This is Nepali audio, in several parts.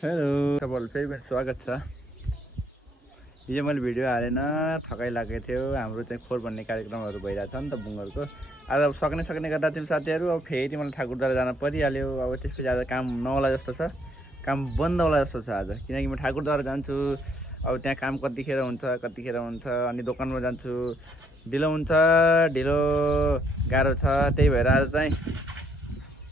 हेलो सबैलाई फेरि पनि स्वागत छ। हिजो मैले भिडियो हालेन, थकाइ लागेको थियो। हाम्रो चाहिँ खोर भन्ने कार्यक्रमहरू भइरहेछ नि त बुङ्गरको। आज अब सक्ने गर्दा तिमी साथीहरू अब फेरि मलाई ठाकुरद्वारा जान परिहाल्यो। अब त्यसपछि आज काम नहोला जस्तो छ, काम बन्द होला जस्तो छ आज, किनकि म ठाकुरद्वारा जान्छु। अब त्यहाँ काम कतिखेर हुन्छ अनि दोकानमा जान्छु, ढिलो हुन्छ, ढिलो गाह्रो छ। त्यही भएर आज चाहिँ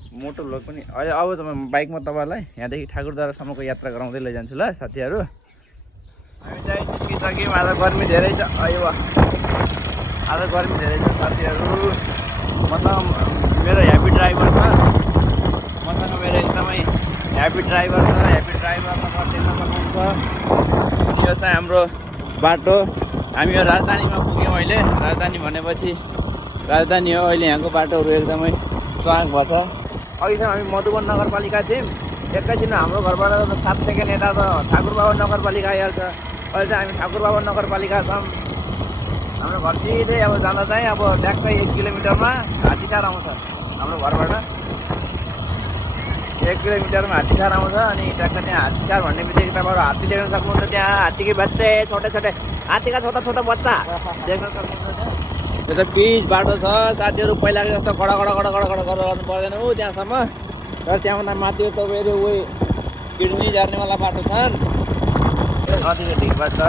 मोटो भ्लग पनि अहिले अब बाइकमा तपाईँहरूलाई यहाँदेखि ठाकुरद्वारासम्मको यात्रा गराउँदै लैजान्छु ल साथीहरू। हामी चाहिँ निस्किसक्यौँ। आज गर्मी धेरै छ, आज गर्मी धेरै छ साथीहरू। मसँग मेरो ह्याप्पी ड्राइभर छ, मसँग मेरो एकदमै ह्याप्पी ड्राइभर छ। ह्याप्पी ड्राइभरमा देख्न सक्नुहुन्छ यो चाहिँ हाम्रो बाटो। हामी यो राजधानीमा पुग्यौँ अहिले। राजधानी भनेपछि राजधानी हो। अहिले यहाँको बाटोहरू एकदमै स्वाङ भएछ। अहिलेसम्म हामी मधुवन नगरपालिका थियौँ। एकैछिन हाम्रो घरबाट 7 सेकेन्ड यता त ठाकुरबाबा नगरपालिका आइहाल्छ। अहिले चाहिँ हामी ठाकुरबाबा नगरपालिका छौँ। हाम्रो घर सिधै अब जाँदा चाहिँ अब ट्याक्कै 1 किलोमिटरमा हात्तीसार आउँछ। हाम्रो घरबाट 1 किलोमिटरमा हात्तीसार आउँछ। अनि ट्याक्कै त्यहाँ हात्तीसार भन्ने बित्तिकै तपाईँहरू हात्ती देख्न सक्नुहुन्छ। त्यहाँ हात्तीकै बच्चे छोटे हात्तीका छोटा बच्चा देख्न सक्नुहुन्छ। यो त पिच बाटो छ साथीहरू। पहिलाको जस्तो गड गर्नु पर्दैन ऊ त्यहाँसम्म। र त्यहाँभन्दा माथि तपाईँहरू उयो किडनी झार्नेवाला बाटो छन्। नदीको ढिकमा छ।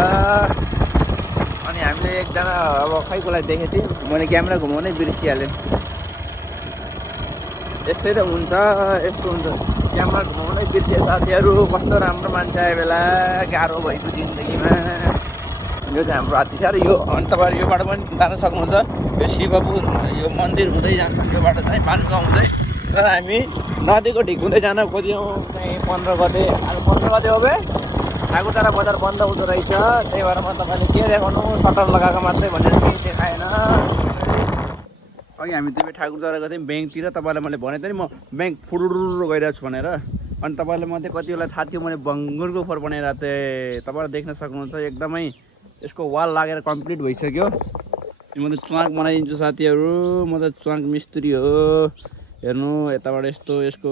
अनि हामीले एकजना अब खैकोलाई देखेको थियौँ। मैले क्यामेरा घुमाउनै बिर्सिहालेँ। यस्तै त हुन्छ, यस्तो हुन्छ, क्यामेरा घुमाउनै बिर्सियो साथीहरू। कस्तो राम्रो मान्छे आयो बेला गाह्रो भएको जिन्दगीमा। यो चाहिँ हाम्रो हात्तीसार। यो अनि तपाईँहरू यो बाटो पनि जान सक्नुहुन्छ। यो शिवपुर यो मन्दिर हुँदै जान्छ यो बाटो चाहिँ पानगाउँ हुँदै। तर हामी नदीको ढिक हुँदै जान खोज्यौँ चाहिँ 15 गते। आज 15 गते हो बे ठाकुरद्वारा बजार बन्द हुँदो रहेछ। त्यही भएर म तपाईँले के देखाउनु, सटर लगाएको मात्रै भनेर केही देखाएन। अघि हामी तिमी ठाकुरद्वारा गएको थियौँ ब्याङ्कतिर। तपाईँलाई मैले भनेको थिएँ नि म ब्याङ्क फुरुरु गइरहेको छु भनेर। अनि तपाईँलाई मध्ये कति बेला थाहा थियो मैले बङ्गुरको खोर बनाइरहेको थिएँ। तपाईँले देख्न सक्नुहुन्छ एकदमै यसको वाल लागेर कम्प्लिट भइसक्यो। म त च्वाक बनाइदिन्छु साथीहरू। म त च्वाक मिस्त्री हो। हेर्नु यताबाट यस्तो यसको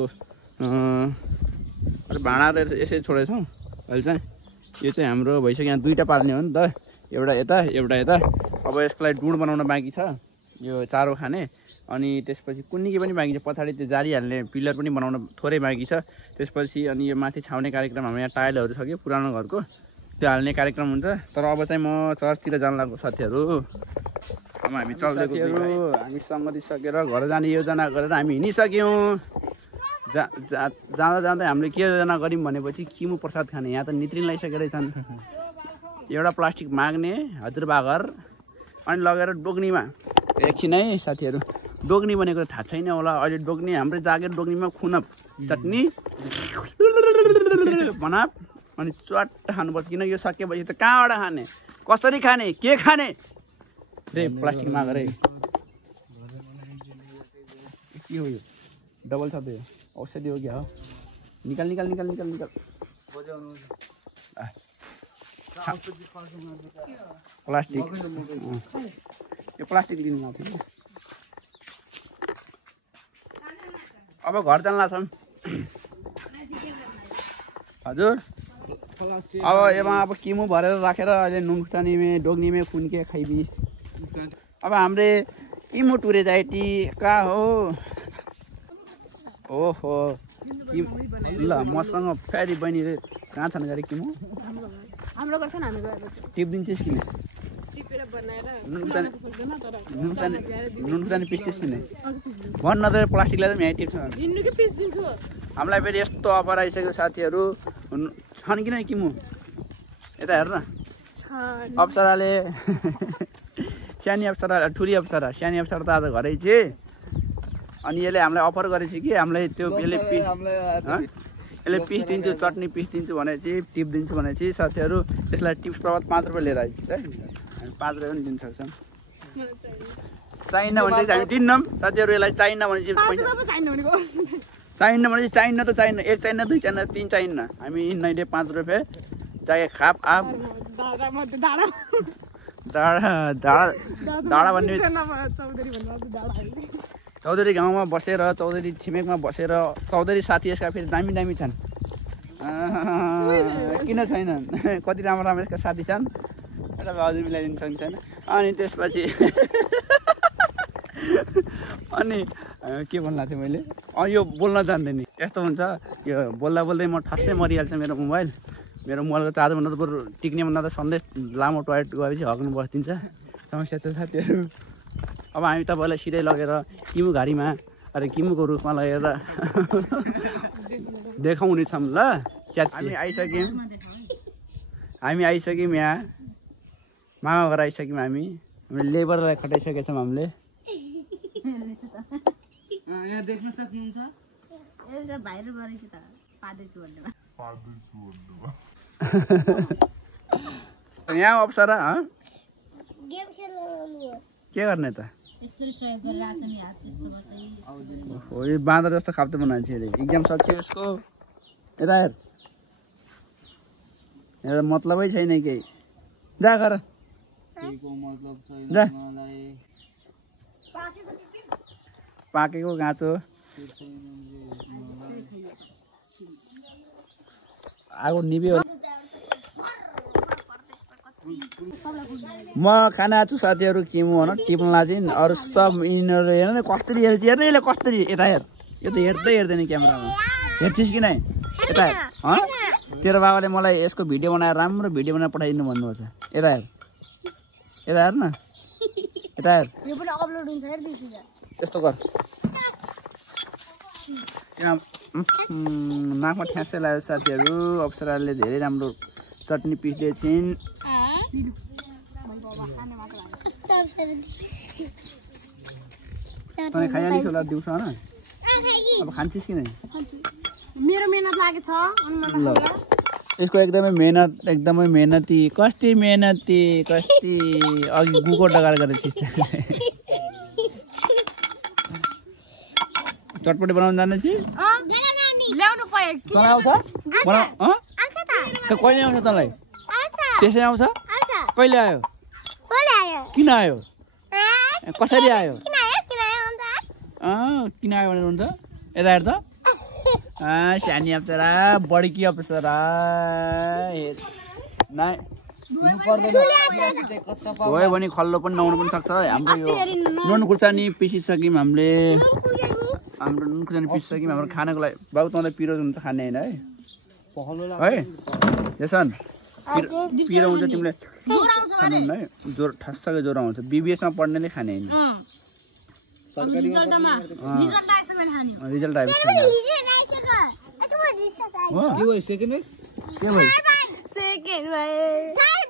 भाँडाहरू यसै छोडेछौँ अहिले चाहिँ। यो चाहिँ हाम्रो भइसक्यो। यहाँ 2टा पाल्ने हो नि त, एउटा यता। अब यसलाई डुँड बनाउन बाँकी छ, यो चारो खाने। अनि त्यसपछि कुन्निके पनि बाँकी छ। पछाडि त्यो जाली हाल्ने पिलर पनि बनाउन थोरै बाँकी छ। त्यसपछि अनि यो माथि छाउने कार्यक्रम हाम्रो यहाँ टाइलहरू छ कि पुरानो घरको, त्यो हाल्ने कार्यक्रम हुन्छ। तर अब चाहिँ म चर्चतिर जान लाग्यो साथीहरू। अब हामी चल्दैछौँ। हामी सङ्गति सकेर घर जाने योजना गरेर हामी हिँडिसक्यौँ। जाँदा हामीले के योजना गऱ्यौँ भनेपछि किमु प्रसाद खाने। यहाँ त नित्रिन लगाइसकेरै छन्। एउटा प्लास्टिक माग्ने हजुरबागर अनि लगेर डोग्नीमा एकछिन है साथीहरू। डोग्नी भनेको थाहा छैन होला अहिले। डोग्नी हाम्रै जागेर डोग्नीमा खुनप चटनी बनाप अनि चट्ट खानुपर्छ। किनकि यो सकेपछि त कहाँबाट खाने, कसरी खाने, के खाने रे। प्लास्टिक मागेर के हो यो? डबल छ त यो औषधि हो क्या हो? निकाल प्लास्टिक। यो प्लास्टिक लिनु माथि। अब घर जान लाग्छौँ हजुर। अब यसमा अब किमु भरेर राखेर अहिले नुनसानीमे डोग्नीमे खुन्के खाइबी। अब हामीले किमु टुरे जाइटी कहाँ हो? ओहो ल मसँग फेरि बहिनीले कहाँ छन् गरे किमु? हाम्रो गर्छ नि, हामी गएको टिप दिन्छस् किन? टिपेर बनाएर नुनसानी पिस्टिस् किन? भन्न नत्र प्लास्टिकलाई चाहिँ यहाँ टिप्छ। हिँड्नुकै पिस दिन्छु। हामीलाई फेरि यस्तो अफर आइसक्यो साथीहरू। छन् किन किमु? यता हेर न। अप्सराले सानी अप्सरा ठुरी अप्सरा सानी अप्सरा त आज घरै थिए। अनि यसले हामीलाई अफर गरेछ कि हामीलाई त्यो यसले पिस दिन्छु, चटनी पिस दिन्छु भनेपछि, टिप दिन्छु भनेपछि साथीहरू त्यसलाई टिप्स बाबत 5 रुपियाँ लिएर आइन्छ है। हामी 5 रुपियाँ पनि दिन सक्छौँ। चाहिन्न भने चाहिँ हामी दिन्नौँ साथीहरू। यसलाई चाहिन्न भनेपछि चाहिन्न भनेपछि चाहिन्न त चाहिन्न। 1 चाहिन्न, 2 चाहिन्न, 3 चाहिन्न। हामी हिँड्नैले 5 रुपियाँ जागे खाप आप डाँडा भन्ने चौधरी गाउँमा बसेर, चौधरी छिमेकमा बसेर, चौधरी साथी यसका फेरि दामी छन्। किन छैनन् कति राम्रो राम्रो यसका साथी छन् एउटा हजुर मिलाइदिनु सकिन्छ अनि त्यसपछि अनि के भन्नु थिएँ मैले यो बोल्न जान्दैन यस्तो हुन्छ यो बोल्दा बोल्दै म ठस्सै मरिहाल्छ मेरो मोबाइलको चार्जभन्दा त बरु टिक्ने भन्दा त सन्देश लामो टोयलेट गएपछि हग्नु बस्दिन्छ समस्या छ साथीहरू अब हामी तपाईँलाई सिधै लगेर किमु घारीमा अरे किमुको रूपमा लगेर देखाउनेछौँ ल हामी आइसक्यौँ यहाँ मामा घर आइसक्यौँ हामी लेबरलाई खटाइसकेका छौँ हामीले यहाँ देख्न सक्नुहुन्छ यहाँ अप्सरा के गर्ने त यो बाँदर जस्तो खाप्ते बनाएको थियो इक्जाम सक्यो यसको यता हेर यहाँ मतलबै छैन केही जा गर जा पाकेको गाँचो आगो निभ्यो म खाना आएको छु साथीहरू किमु भन टिप्ला चाहिँ अरू सब यिनीहरू हेर्नु कसरी हेर्छ हेर्नु यसले कसरी यता हेर यो त हेर्दै हेर्दैन क्यामेरामा हेर्छिस् कि नै यता हेर तेरो बाबाले मलाई यसको भिडियो बनाएर राम्रो भिडियो बनाएर पठाइदिनु भन्नुभएको छ यता हेर यता हेर न यता हेर यस्तो गर नाकमा ठ्यासै लाग्यो साथीहरू अप्सराले धेरै राम्रो चटनी पिस्दै छिन् तँले खाइहालिस् होला दिउँसो होइन अब खान्छस् कि नै मेरो मेहनत लागेछ ल यसको एकदमै मेहनती कति मेहनती कति अघि गुको डगार गरेर चटपटी बनाउनु जान्दैछ ल्याउनु पर्यो तँलाई आउँछ कहिले आउँछ तँलाई त्यसै आउँछ कहिले आयो किन आयो कसरी आयो किन आयो भनेर हुन्छ यता हेर त सानी अप्सरा बडकी अप्सरा गयो भने खल्लो पनि नहुनु पनि सक्छ हाम्रो यो नुन खुर्सानी पिसिसक्यौँ हामीले नुन खुर्सानी पिसिसक्यौँ हाम्रो खानाको लागि बाबु तँलाई पिरो हुन्छ खाने होइन है जेसन पिरो हुन्छ तिमीले खाने है ज्वरो ठस्सकै ज्वरो आउँछ बिबिएसमा पढ्नेले खाने होइन रिजल्ट आएपछि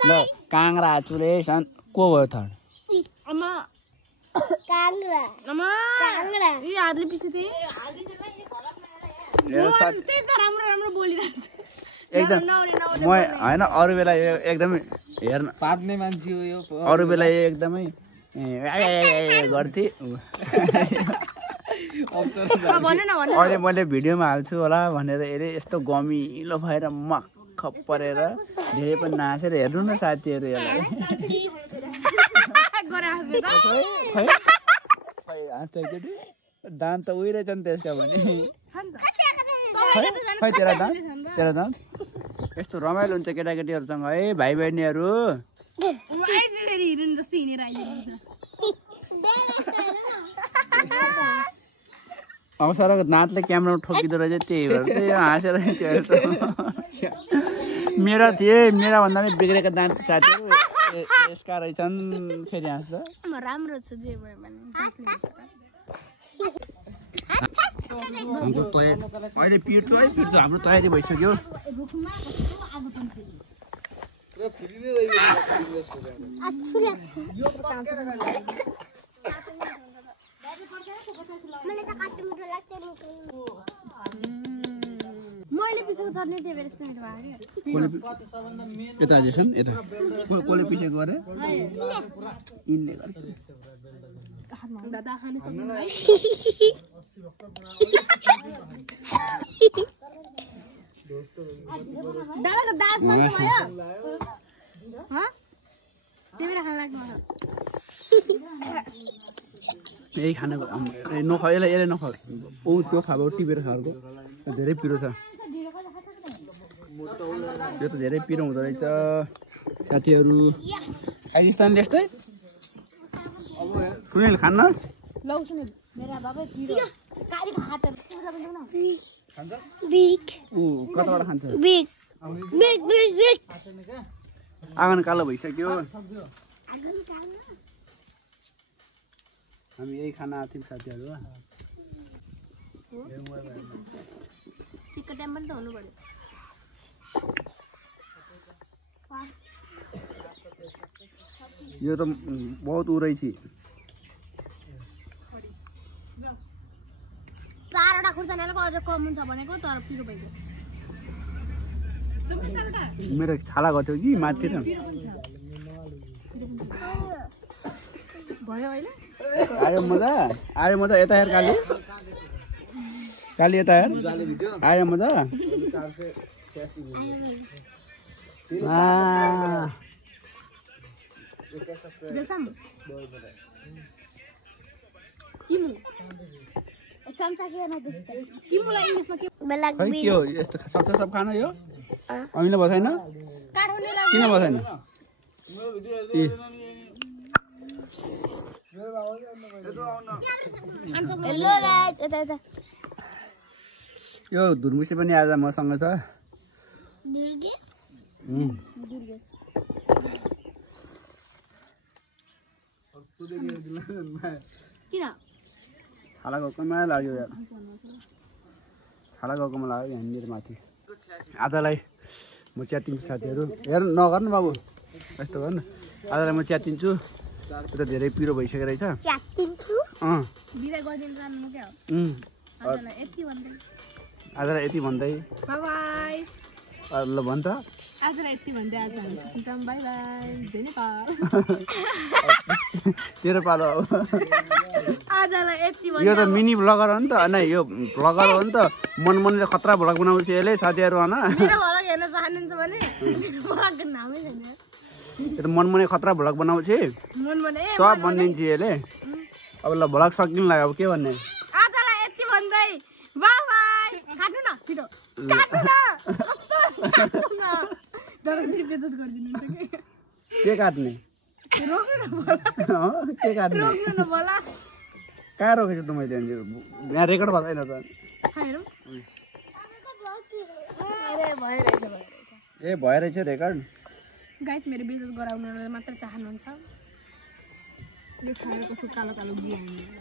ल काङ्रा चुले को भयो थर्ड एकदम म होइन अरू बेला एकदमै हेर्न पाद्ने मान्छे हो यो अरू बेला एकदमै गर्थे अहिले मैले भिडियोमा हाल्छु होला भनेर हेरेँ यस्तो गमिलो भएर मक्ख परेर धेरै पनि नाचेर हेर्नु न साथीहरू यसलाई दाँत त उहिरहेछ नि त्यसका भने खै तेरा दाँत यस्तो रमाइलो हुन्छ केटाकेटीहरूसँग है भाइ बहिनीहरू अवसरको दाँतले क्यामेरामा ठोकिँदो रहेछ त्यही भएर चाहिँ हाँसेर मेरा थिए मेरा भन्दा पनि बिग्रेका दाँत साथीहरू यसका रहेछन् फेरि हाँस्छ राम्रो छ जे भयो भने अहिले पिर्छु हाम्रो तयारी भइसक्यो मैले पिसेको चट्नी त्यही भएर यस्तो मिठो यता जेसन यता कसले पिसेको अरे यिनले गर्छ दादा खाने सक्नु है दादाको दाँत सन्चो भयो तिमीले खान लाग्नु यही खानाको नखा यसले नखा त्यो खाएको टिपेर खाएको धेरै पिरो छ यो त धेरै पिरो हुँदो रहेछ साथीहरू। खाइदिस् त नि त्यस्तै। सुनिल खान्न? लौ सुनिल मेरा बाबै पिरो कालीको हातहरु ऊ कताबाट खान्छ? बिग आँगन कालो भइसक्यो। हामी यही खाना आएको थियौँ साथीहरू। टिकट टाइम पनि त हुनु पर्यो। यो त बहुत उ रहेछ। 4वटा खुर्सानीको अझ कम हुन्छ भनेको तर पिरो भइगयो। मेरो छाला गएको थियो कि माथि त भयो अहिले आयो मजा। आयो मजा। यता हेर काली। काली यता हेर। आयो मजा। किमु चम्चा के नदेख्छ किमुलाई इंग्लिशमा के खै के हो यस्तो सक्छ सब खान यो? अमिलो बसाइन? किन बसाइन? हेलो गाइस यता यता यो धुर्मुसे पनि आज मसँग छ। दुर्गेश किन छाला गएकोमा लाग्यो यार। छाला गएकोमा लाग्यो यहाँनिर माथि। आजलाई म च्यातिन्छु साथीहरू। हेर नगर्नु बाबु यस्तो गर्नु। आजलाई म च्यातिन्छु। यो त धेरै पिरो भइसकेको रहेछ। च्यातिन्छु बिदा गर्दिन जान्नु के हो आजलाई यति भन्दै आजलाई यति भन्दै बाइ बाइ ल भन् त। आजलाई यति भन्दै आज हामी छुट्टिन्छौँ बाइ बाइ जय नेपाल। तेरो पालो अब। आजलाई यति यो त मिनी भ्लगर हो नि त। नै यो भ्लगर हो नि त। मनमनले खतरा भ्लग बनाउँछ यसले साथीहरू होइन। मेरो भ्लग हेर्न चाहनुहुन्छ भने मेरो भ्लगको नामै छैन। यो त मनमनै खतरा भ्लग बनाउँछ। मनमने सब भनिदिन्छ यसले। अब ल भ्लग सकिनु लाग्यो अब के भन्ने। आजलाई यति भन्दै बाइ बाइ। काट्नु न छिटो काट्नु न कस्तो काट्नु न तर फेरि बेइज्जत गरिदिनुहुन्छ के काट्ने? रोक्नु न बोला के काट्ने? रोक्नु न बोला कहाँ रोकेको त मैले यहाँ रेकर्ड भएको छैन त। हेरौँ अरे भइरहेछ ए भइरहेछ रेकर्ड। गाइस मेरो बेइज्जत गराउन मात्र चाहनुहुन्छ। यो खाएर कसो कालो कालो गुवा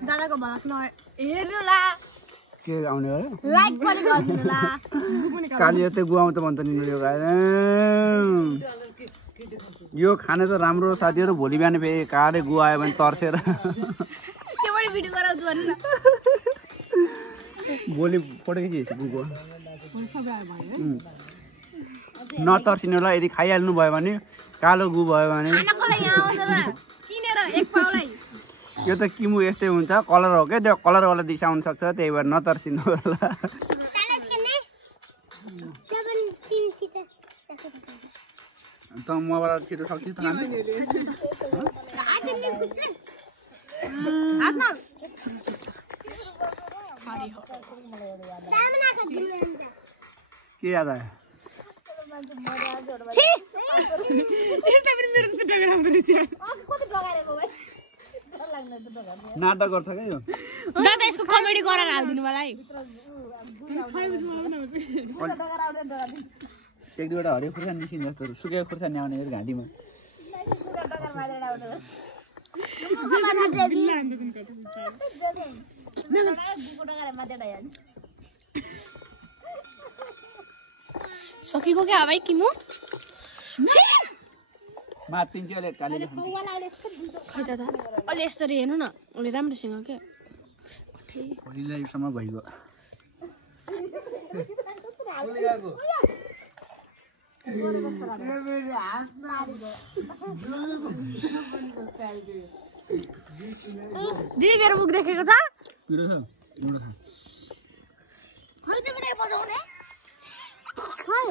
दादाको भ्लग न हेर्नु ला के आउने हो? लाइक पनि गरिदिनु ला। काली यस्तै गुवाउँछ भन्छ नि यो गाई। यो खाने त राम्रो साथीहरू। भोलि बिहान फेरि काले गुवा आयो भने तर्सेर त्यो पनि भिडियो गराउँछु भन्नु न। भोलि फोटो खिचिहेर्छु गुवा नतर्सिनुलाई। यदि खाइहाल्नु भयो भने कालो गु भयो भने खानको लागि यहाँ आउनु ल किनेर एक पाउलाई। यो त किमु यस्तै हुन्छ। कलर हो क्या त्यो कलरवाला दिशा हुनसक्छ त्यही भएर नतर्सिनु होला। त मबाट छिटो सक्छु त खानु। के याद आयो? नाटक गर्छ क्या यो। दादा यसको कमेडी गरेर हालिदिनु मलाई। एक दुईवटा हरियो खुर्सानी निस्किन्छ जस्तो सुकेको खुर्सानी आउने घाँटीमा। सकेको क्या भाइ किमु मातिन्छ अहिले कालीले। खै दादा अलि यसरी हेर्नु न अलि राम्रोसँग क्या भोलिलाईसम्म भइगयो। दिदी मेरो मुख देखेको छ? पिरो छ खै चाहिँ बजाउने खै